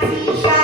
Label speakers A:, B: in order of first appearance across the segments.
A: 西沙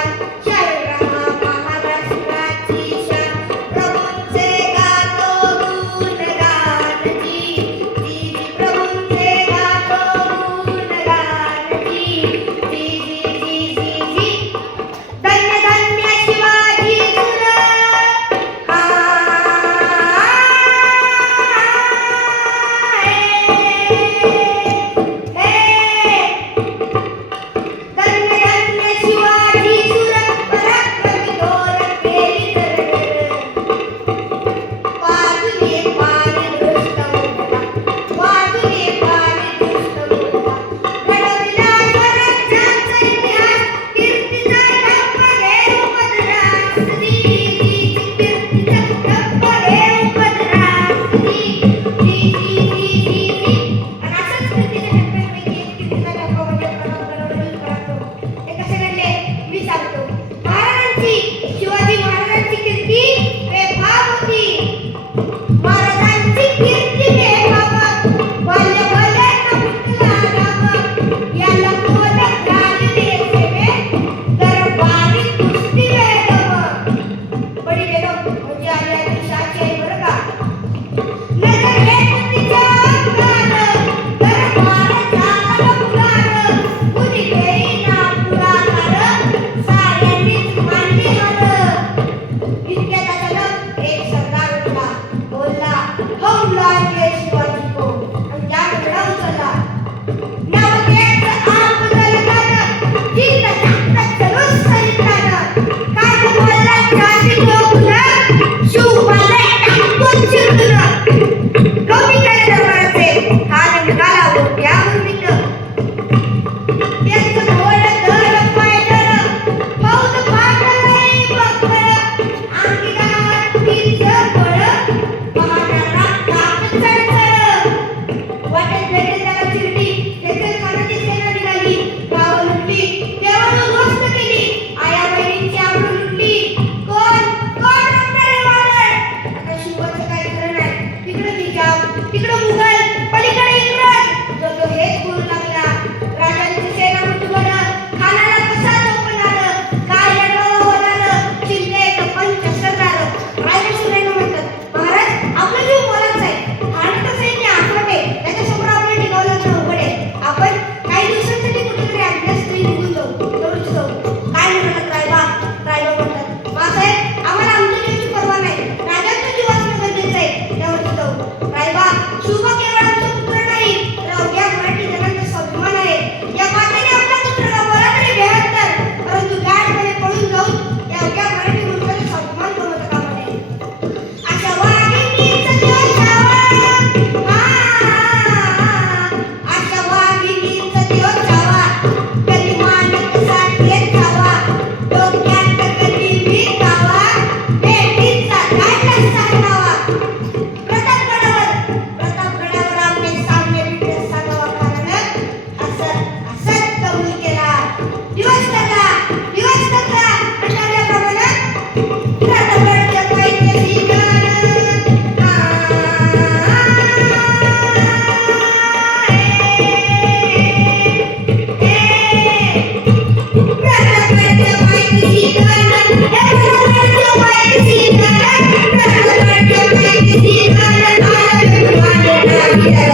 A: Yeah.